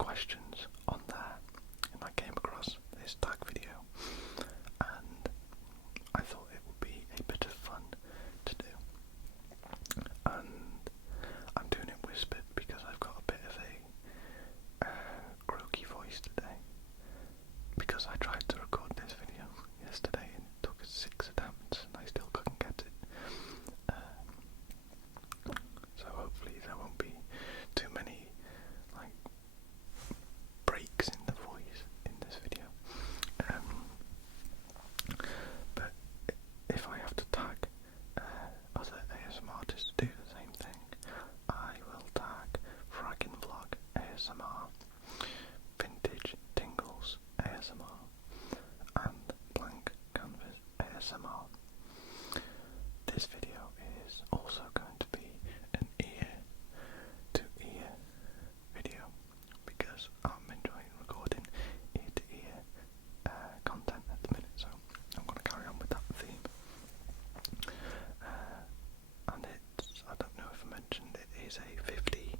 questions on there, and I came across this tag video, and I thought it would be a bit of fun to do. And I'm doing it whispered because I've got a bit of a croaky voice today, because I tried to record this video yesterday and it took 6 attempts and I still couldn't get it. So hopefully there won't be too many like breaks in the voice in this video. But if I have to tag other ASMRtists to do the same thing, I will tag Fraggin Vlog ASMR, Vintagetingles ASMR, and Blank Canvas ASMR. This video is also going to be an ear-to-ear video because I'm enjoying recording ear-to-ear content at the minute, so I'm going to carry on with that theme. And it's, I don't know if I mentioned, it is a 50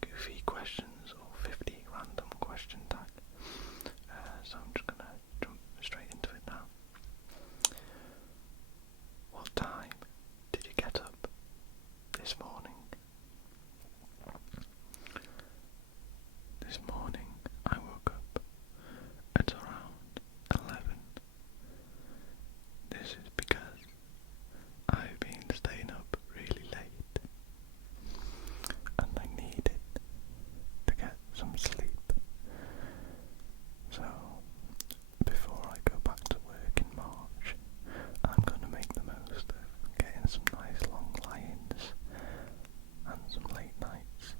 goofy questions or 50 random question tag. So I'm just going to jump straight into it now. What time did you get up this morning? This morning I woke up at around 11. This is because I've been staying up really late and I needed to get some sleep. So before I go back to work in March, I'm going to make the most of getting some nice long lie-ins and some late nights.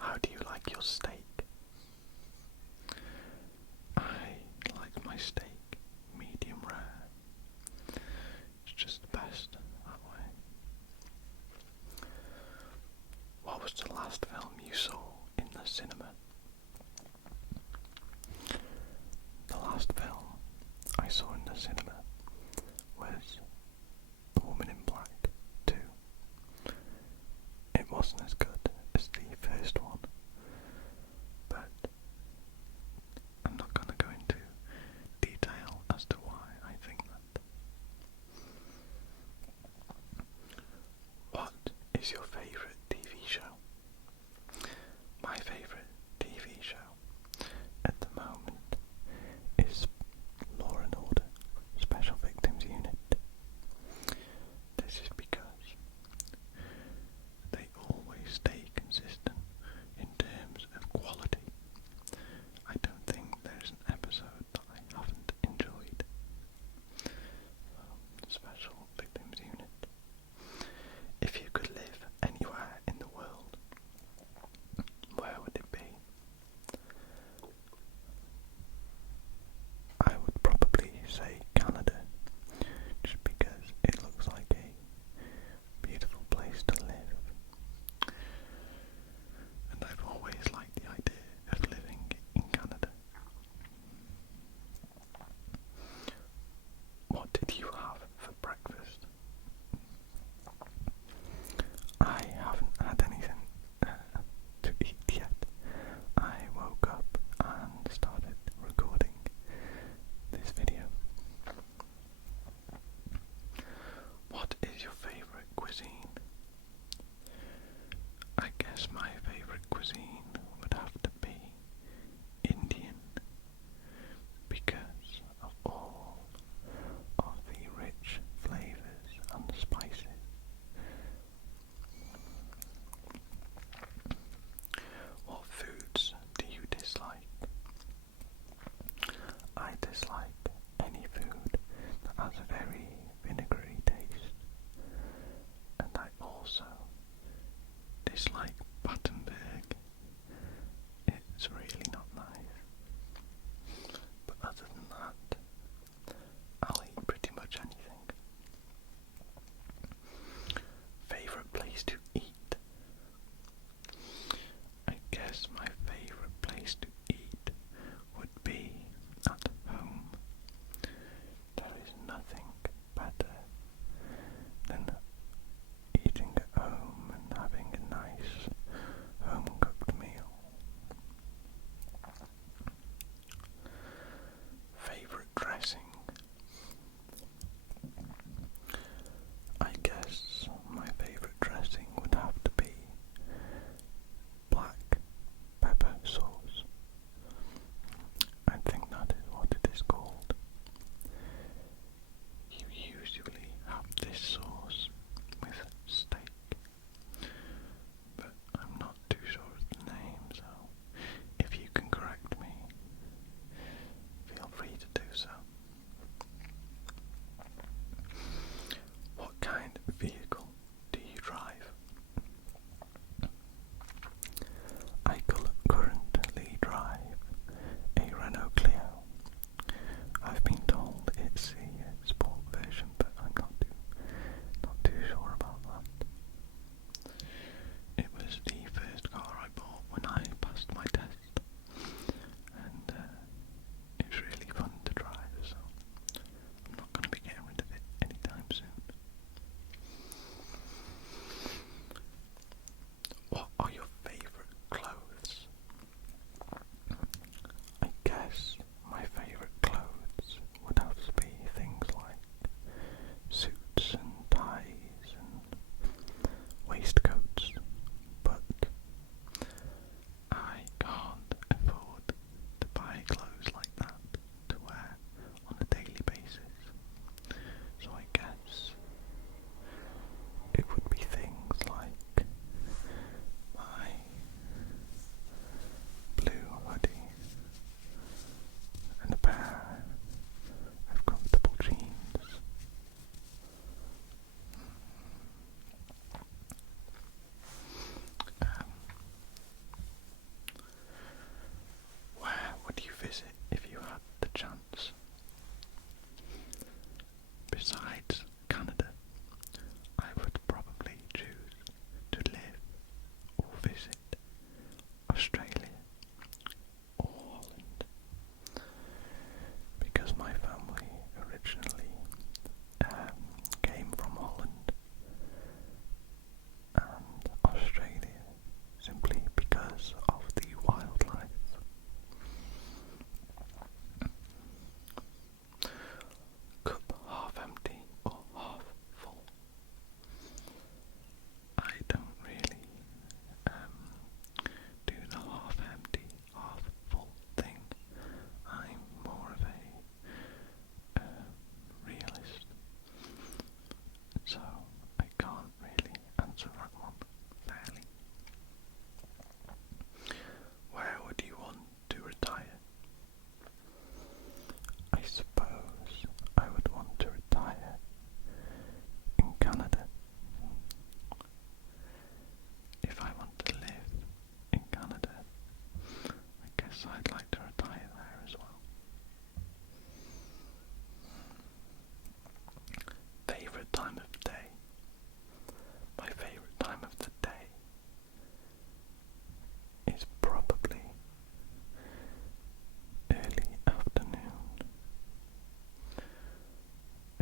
How do you like your steak? I like my steak medium rare. It's just the best that way. What was the last film you saw in the cinema? The last film I saw in the cinema was The Woman in Black 2. It wasn't as good as the first one, but I'm not going to go into detail as to why I think that. What is your favourite TV show? My favourite TV show at the moment is Law and Order Special Victims Unit. This is because they always stay consistent in terms of quality. I don't think there's an episode that I haven't enjoyed. Special Victims Unit. If you could live anywhere in the world, where would it be? I would probably say Canada, just because it looks like a beautiful place to live. And I've always liked the idea of living in Canada. What did you have for breakfast? I haven't had anything to eat yet. I woke up and started recording this video. What is your favourite cuisine? I guess my favourite cuisine would have to be Indian, because of all of the rich flavours and spices. What foods do you dislike? I dislike any food that has a very vinegary taste, and I also dislike Battenberg. It's really not nice. But other than that, I'll eat pretty much anything. Favourite place to eat? I guess my favourite place to eat would be at home. There is nothing better than eating at home and having a nice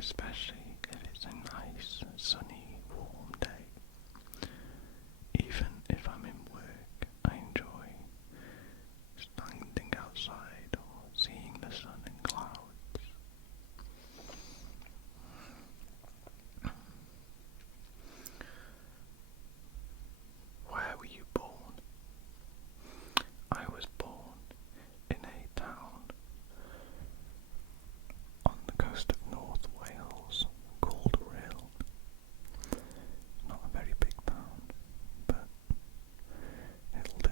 especially if it's a nice, sunny, warm day. Even if I'm in work, I enjoy standing outside or seeing the sun and clouds. Where were you born? I was born in a town on the coast of North Wales called Rhyl. Not a very big town, but it'll do.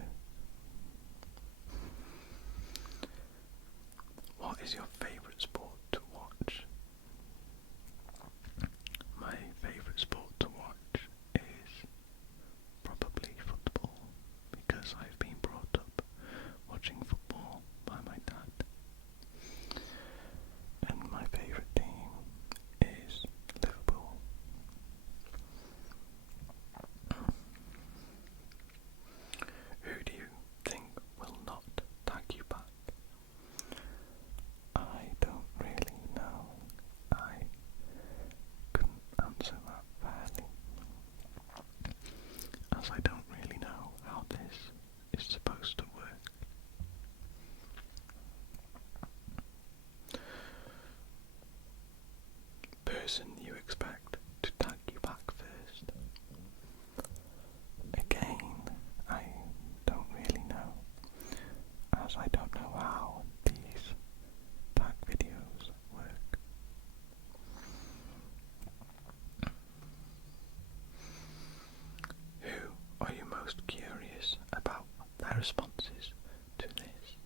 What is your favourite sport to watch? My favourite sport to watch is probably football, because I've been brought up watching football by my dad. And my favourite team is Liverpool. Who do you think will not tag you back? I don't really know. I couldn't answer that fairly, as I don't really know how this is supposed to work. Person you expect to tag you back first. Again, I don't really know, as I don't know how these tag videos work. Who are you most curious about their responses to this?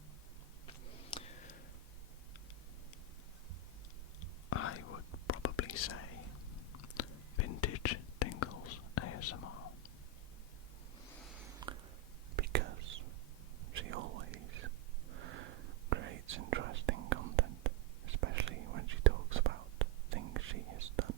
I would probably say Vintagetingles ASMR, because she always creates interesting content, especially when she talks about things she has done.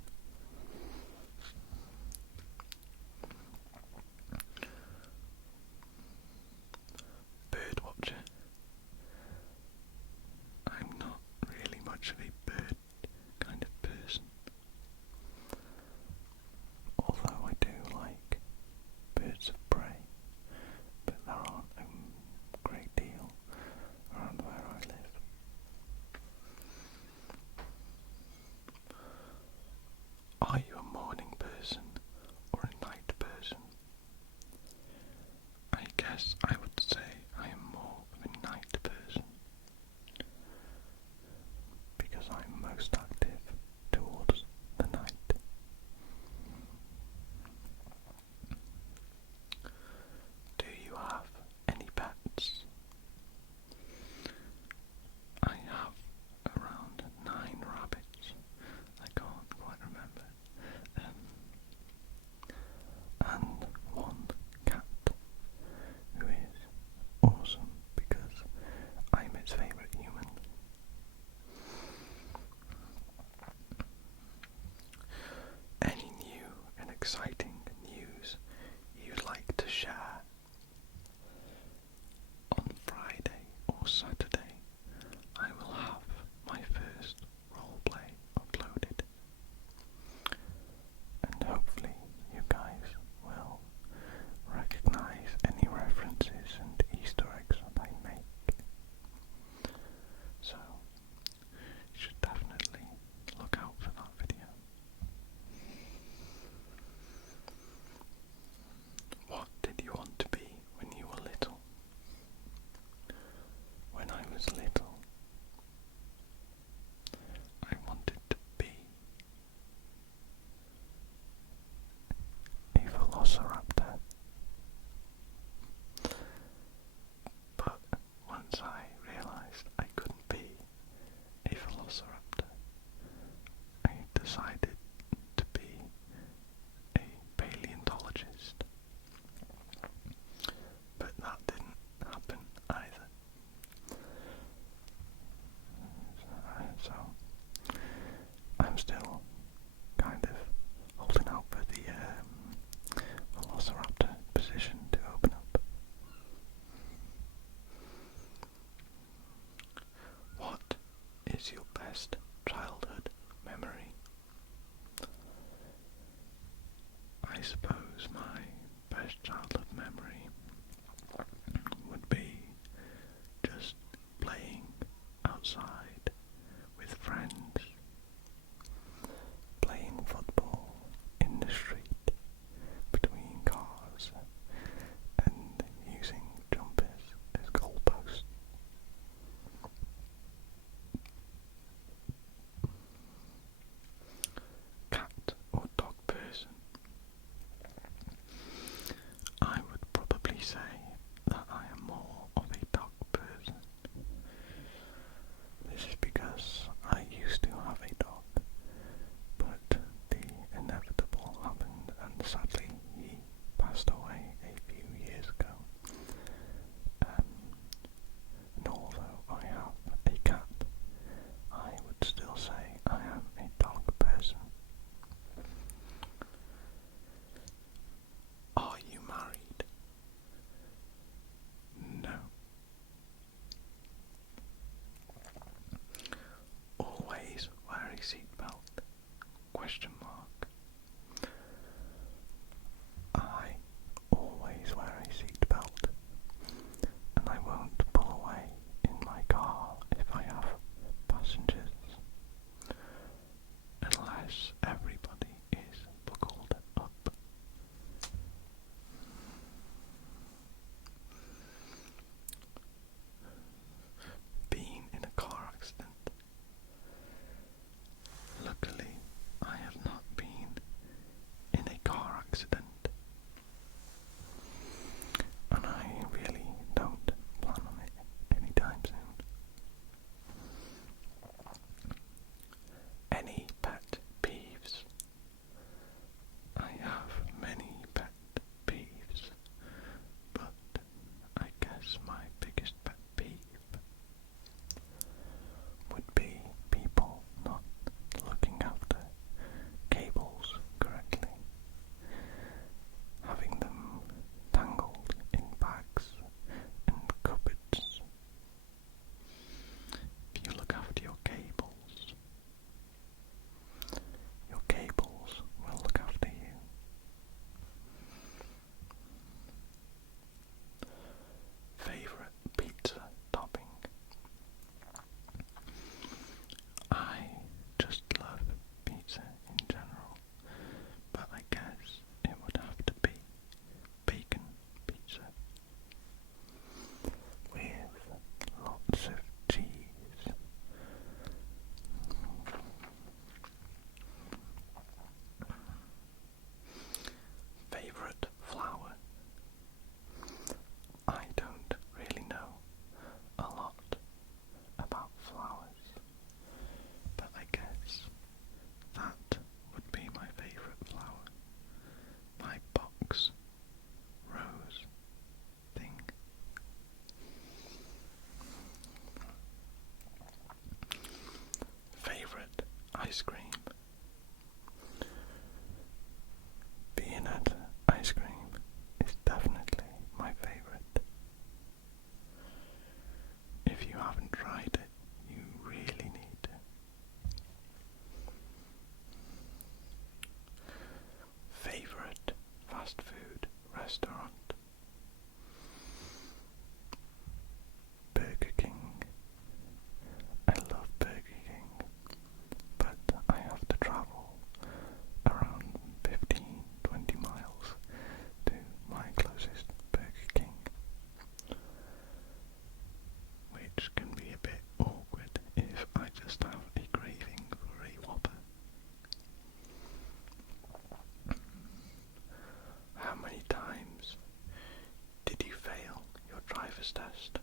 driver's test.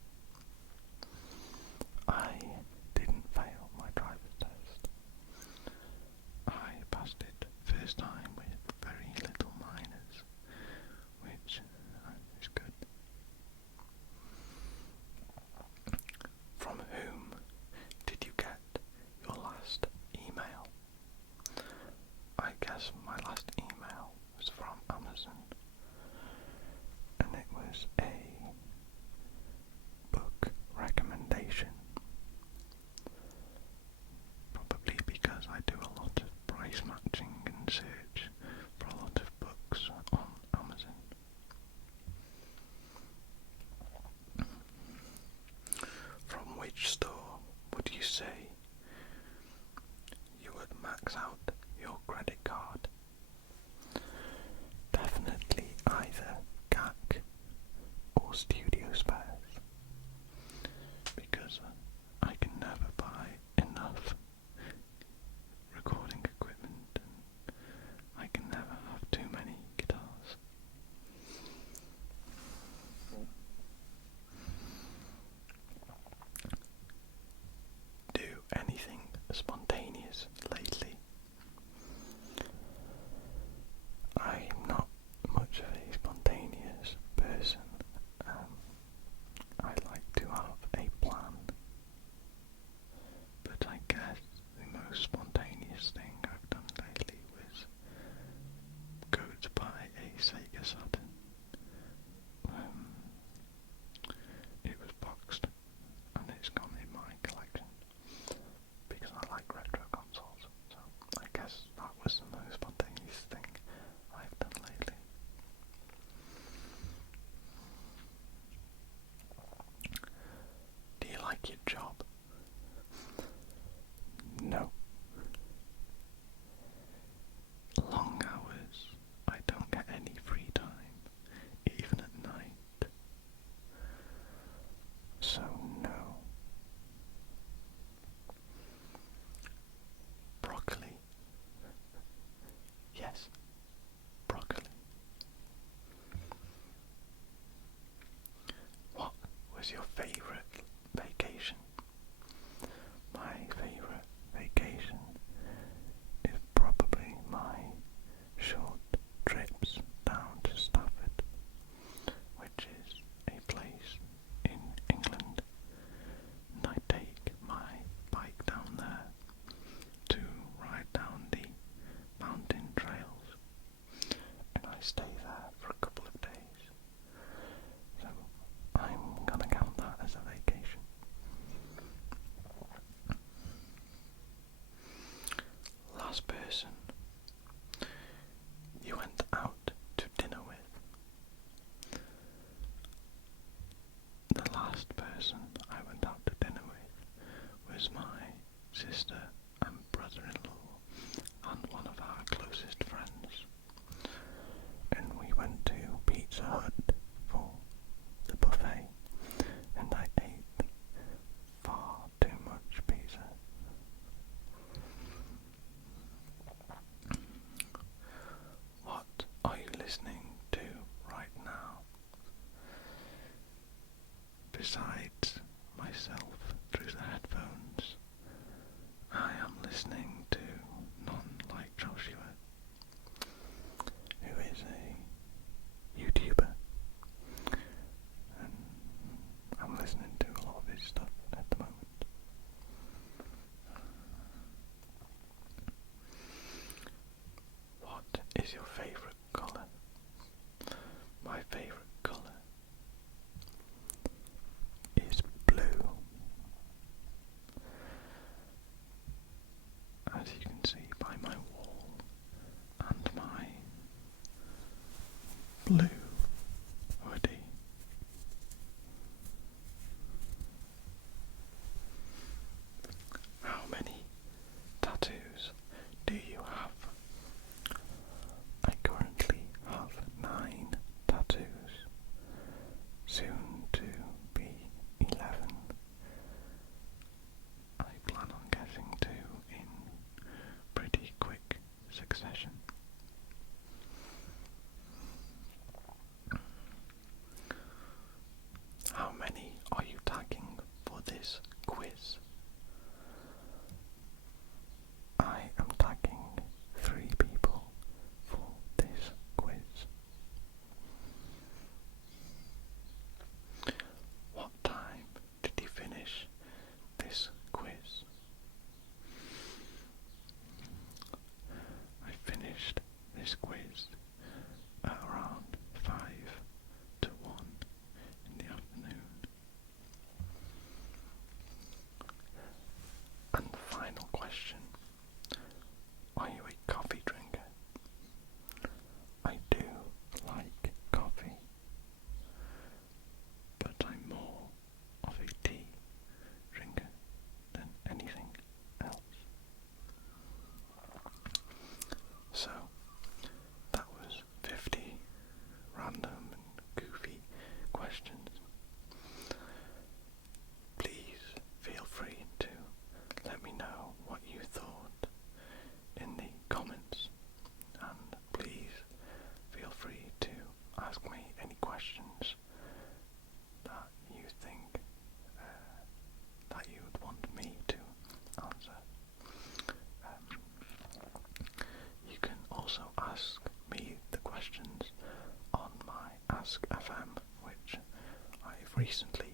I didn't fail my driver's test. I passed it first time with very little minors, which is good. From whom did you get your last email? I guess my last email was from Amazon, and it was a book recommendation. Probably because I do a lot of price matching and search for a lot of books on Amazon. From which store would you say you would max out your credit card? Definitely either GAC or Tuesdasmr, because I can never buy enough recording equipment and I can never have too many guitars. Do anything spontaneous lately? I'm not much of a spontaneous person. I like to have a plan, but I guess the most spontaneous thing I've done lately was go to buy a Sega Saturn. It was boxed and it's gone in my collection because I like retro consoles, so I guess that was the most spontaneous thing I've done lately. Do you like your job? No. Long hours. I don't get any free time, even at night. So no. Broccoli. Yes, broccoli. What was your favourite vacation? My favourite vacation is probably my short trips down to Stafford, which is a place in England, and I take my bike down there to ride down the mountain trails, and I stay there for a couple of days, so I'm gonna count that as a vacation. Last person you went out to dinner with? The last person I went out to dinner with was my sister and brother-in-law and one of our closest friends, and we went to Pizza Hut for the buffet, and I ate far too much pizza. What are you listening to right now? Besides myself through the headphones, I am listening to none like Joshua, who is a YouTuber, and I'm listening to a lot of his stuff at the moment. What is your favourite colour? My favourite colour is blue. As you can see by my wall and my blue hoodie. How many tattoos do you have? I currently have 9 tattoos, soon to be 11. I plan on getting 2 in pretty quick succession. me any questions that you think that you would want me to answer. You can also ask me the questions on my Ask FM, which I've recently